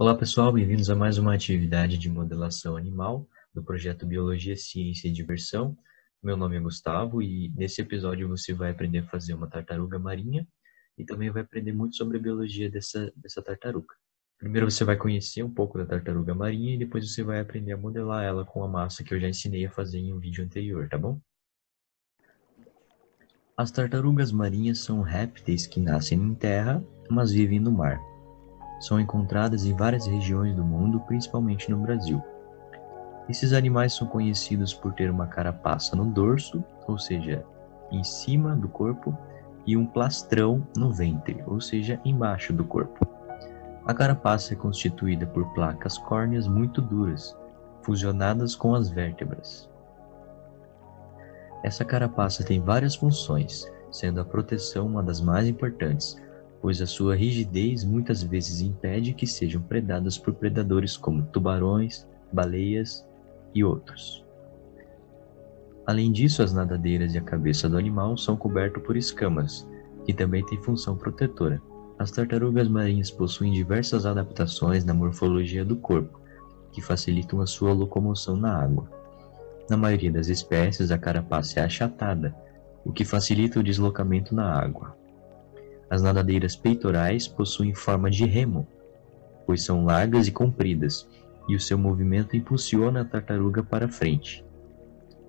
Olá pessoal, bem-vindos a mais uma atividade de modelação animal do projeto Biologia, Ciência e Diversão. Meu nome é Gustavo e nesse episódio você vai aprender a fazer uma tartaruga marinha e também vai aprender muito sobre a biologia dessa tartaruga. Primeiro você vai conhecer um pouco da tartaruga marinha e depois você vai aprender a modelar ela com a massa que eu já ensinei a fazer em um vídeo anterior, tá bom? As tartarugas marinhas são répteis que nascem em terra, mas vivem no mar. São encontradas em várias regiões do mundo, principalmente no Brasil. Esses animais são conhecidos por ter uma carapaça no dorso, ou seja, em cima do corpo, e um plastrão no ventre, ou seja, embaixo do corpo. A carapaça é constituída por placas córneas muito duras, fusionadas com as vértebras. Essa carapaça tem várias funções, sendo a proteção uma das mais importantes, pois a sua rigidez muitas vezes impede que sejam predadas por predadores como tubarões, baleias e outros. Além disso, as nadadeiras e a cabeça do animal são cobertos por escamas, que também têm função protetora. As tartarugas marinhas possuem diversas adaptações na morfologia do corpo, que facilitam a sua locomoção na água. Na maioria das espécies, a carapaça é achatada, o que facilita o deslocamento na água. As nadadeiras peitorais possuem forma de remo, pois são largas e compridas, e o seu movimento impulsiona a tartaruga para frente.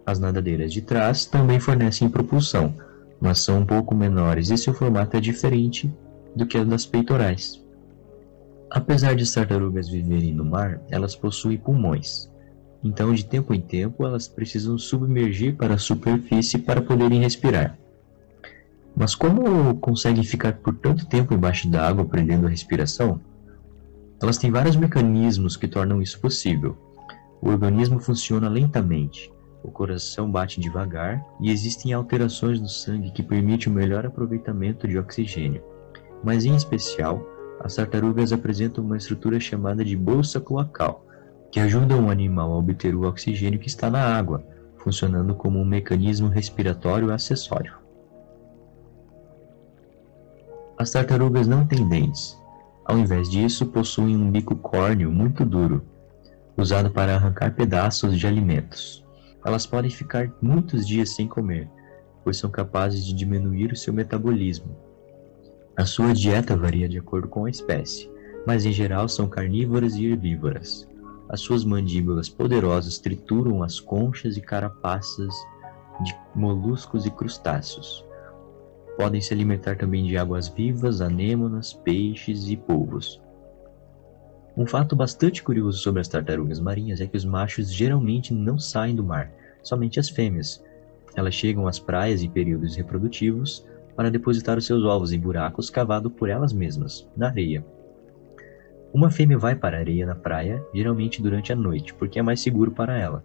As nadadeiras de trás também fornecem propulsão, mas são um pouco menores e seu formato é diferente do que as das peitorais. Apesar de as tartarugas viverem no mar, elas possuem pulmões. Então, de tempo em tempo, elas precisam submergir para a superfície para poderem respirar. Mas como conseguem ficar por tanto tempo embaixo da água prendendo a respiração? Elas têm vários mecanismos que tornam isso possível. O organismo funciona lentamente, o coração bate devagar e existem alterações no sangue que permitem o melhor aproveitamento de oxigênio. Mas em especial, as tartarugas apresentam uma estrutura chamada de bolsa cloacal, que ajuda o animal a obter o oxigênio que está na água, funcionando como um mecanismo respiratório acessório. As tartarugas não têm dentes. Ao invés disso, possuem um bico córneo muito duro, usado para arrancar pedaços de alimentos. Elas podem ficar muitos dias sem comer, pois são capazes de diminuir o seu metabolismo. A sua dieta varia de acordo com a espécie, mas em geral são carnívoras e herbívoras. As suas mandíbulas poderosas trituram as conchas e carapaças de moluscos e crustáceos. Podem se alimentar também de águas-vivas, anêmonas, peixes e polvos. Um fato bastante curioso sobre as tartarugas marinhas é que os machos geralmente não saem do mar, somente as fêmeas. Elas chegam às praias em períodos reprodutivos para depositar os seus ovos em buracos cavados por elas mesmas, na areia. Uma fêmea vai para a areia na praia, geralmente durante a noite, porque é mais seguro para ela,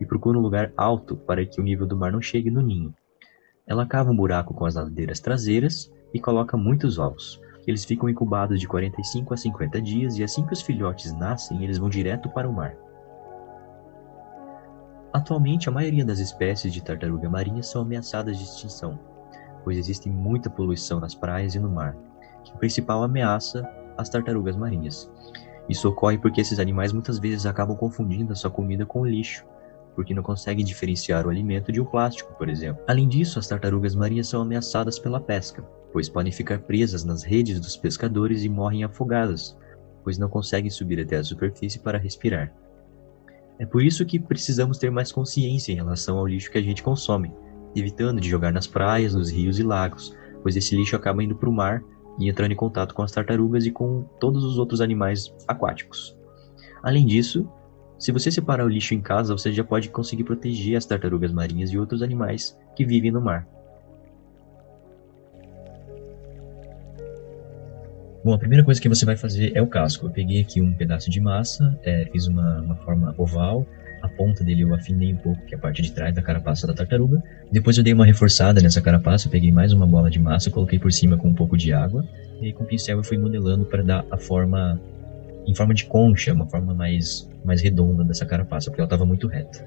e procura um lugar alto para que o nível do mar não chegue no ninho. Ela cava um buraco com as nadadeiras traseiras e coloca muitos ovos. Eles ficam incubados de 45 a 50 dias e assim que os filhotes nascem, eles vão direto para o mar. Atualmente, a maioria das espécies de tartaruga marinha são ameaçadas de extinção, pois existe muita poluição nas praias e no mar, que a principal ameaça as tartarugas marinhas. Isso ocorre porque esses animais muitas vezes acabam confundindo a sua comida com lixo, porque não conseguem diferenciar o alimento de um plástico, por exemplo. Além disso, as tartarugas marinhas são ameaçadas pela pesca, pois podem ficar presas nas redes dos pescadores e morrem afogadas, pois não conseguem subir até a superfície para respirar. É por isso que precisamos ter mais consciência em relação ao lixo que a gente consome, evitando de jogar nas praias, nos rios e lagos, pois esse lixo acaba indo para o mar e entrando em contato com as tartarugas e com todos os outros animais aquáticos. Além disso, se você separar o lixo em casa, você já pode conseguir proteger as tartarugas marinhas e outros animais que vivem no mar. Bom, a primeira coisa que você vai fazer é o casco. Eu peguei aqui um pedaço de massa, fiz uma forma oval, a ponta dele eu afinei um pouco, que é a parte de trás da carapaça da tartaruga. Depois eu dei uma reforçada nessa carapaça, eu peguei mais uma bola de massa, coloquei por cima com um pouco de água, e aí com o pincel eu fui modelando para dar a forma em forma de concha, uma forma mais redonda dessa carapaça, porque ela estava muito reta.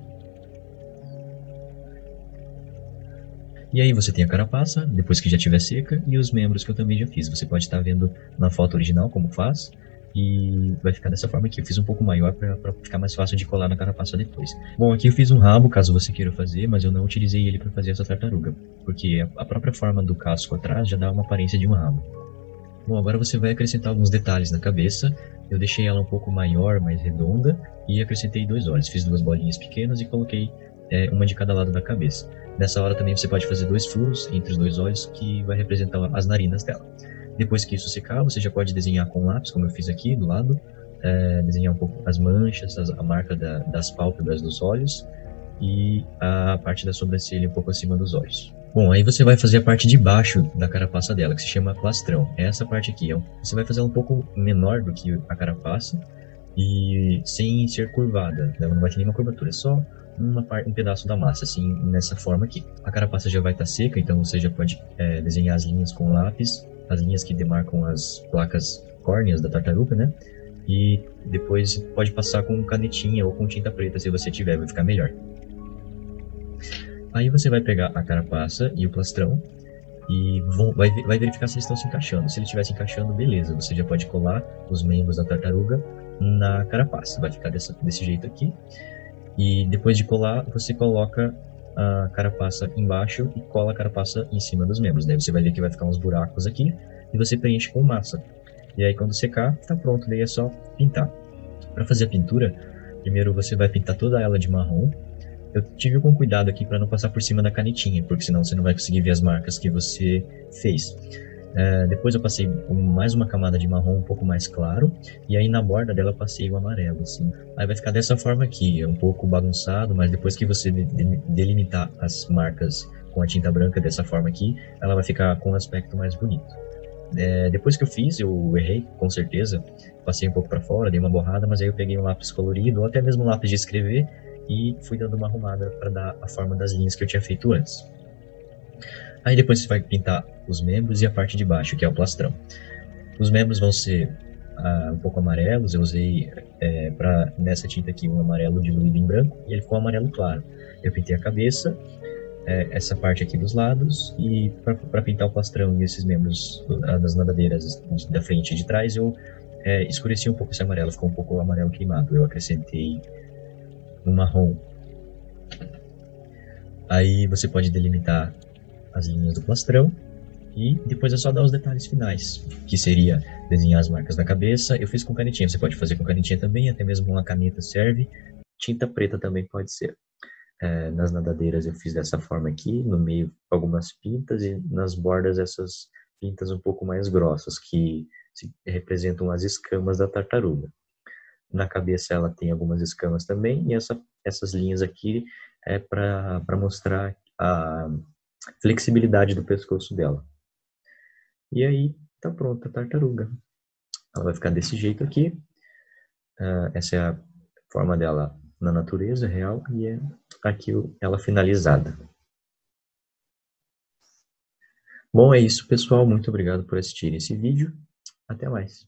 E aí você tem a carapaça, depois que já estiver seca, e os membros que eu também já fiz. Você pode estar vendo na foto original como faz. E vai ficar dessa forma aqui. Eu fiz um pouco maior para ficar mais fácil de colar na carapaça depois. Bom, aqui eu fiz um rabo, caso você queira fazer, mas eu não utilizei ele para fazer essa tartaruga, porque a própria forma do casco atrás já dá uma aparência de um rabo. Bom, agora você vai acrescentar alguns detalhes na cabeça. Eu deixei ela um pouco maior, mais redonda, e acrescentei 2 olhos. Fiz 2 bolinhas pequenas e coloquei uma de cada lado da cabeça. Nessa hora também você pode fazer 2 furos entre os 2 olhos, que vai representar as narinas dela. Depois que isso secar, você já pode desenhar com lápis, como eu fiz aqui do lado. Desenhar um pouco as manchas, a marca das pálpebras dos olhos e a parte da sobrancelha um pouco acima dos olhos. Bom, aí você vai fazer a parte de baixo da carapaça dela, que se chama plastrão. É essa parte aqui. Você vai fazer ela um pouco menor do que a carapaça e sem ser curvada. Ela não vai ter nenhuma curvatura, é só um pedaço da massa, assim, nessa forma aqui. A carapaça já vai estar seca, então você já pode desenhar as linhas com lápis, as linhas que demarcam as placas córneas da tartaruga, né? E depois pode passar com canetinha ou com tinta preta, se você tiver, vai ficar melhor. Aí você vai pegar a carapaça e o plastrão e vai verificar se eles estão se encaixando. Se ele estiver se encaixando, beleza, você já pode colar os membros da tartaruga na carapaça. Vai ficar desse jeito aqui. E depois de colar, você coloca a carapaça embaixo e cola a carapaça em cima dos membros. Daí você vai ver que vai ficar uns buracos aqui e você preenche com massa. E aí quando secar, tá pronto, daí é só pintar. Para fazer a pintura, primeiro você vai pintar toda ela de marrom. Eu tive com cuidado aqui para não passar por cima da canetinha, porque senão você não vai conseguir ver as marcas que você fez. Depois eu passei mais uma camada de marrom um pouco mais claro, e aí na borda dela eu passei o amarelo, assim. Aí vai ficar dessa forma aqui, é um pouco bagunçado, mas depois que você delimitar as marcas com a tinta branca dessa forma aqui, ela vai ficar com um aspecto mais bonito. Depois que eu fiz, eu errei, com certeza, passei um pouco para fora, dei uma borrada, mas aí eu peguei um lápis colorido, ou até mesmo um lápis de escrever, e fui dando uma arrumada para dar a forma das linhas que eu tinha feito antes. Aí depois você vai pintar os membros e a parte de baixo, que é o plastrão. Os membros vão ser um pouco amarelos, eu usei nessa tinta aqui um amarelo diluído em branco, e ele ficou amarelo claro. Eu pintei a cabeça, essa parte aqui dos lados, e para pintar o plastrão e esses membros das nadadeiras da frente e de trás, eu escureci um pouco esse amarelo, ficou um pouco amarelo queimado. Eu acrescentei um marrom. Aí você pode delimitar as linhas do plastrão e depois é só dar os detalhes finais, que seria desenhar as marcas da cabeça. Eu fiz com canetinha, você pode fazer com canetinha também, até mesmo uma caneta serve. Tinta preta também pode ser. Nas nadadeiras eu fiz dessa forma aqui, no meio algumas pintas e nas bordas essas pintas um pouco mais grossas, que representam as escamas da tartaruga. Na cabeça ela tem algumas escamas também, e essas linhas aqui é para mostrar a flexibilidade do pescoço dela. E aí tá pronta a tartaruga. Ela vai ficar desse jeito aqui. Essa é a forma dela na natureza real e é aqui ela finalizada. Bom, é isso, pessoal. Muito obrigado por assistirem esse vídeo. Até mais.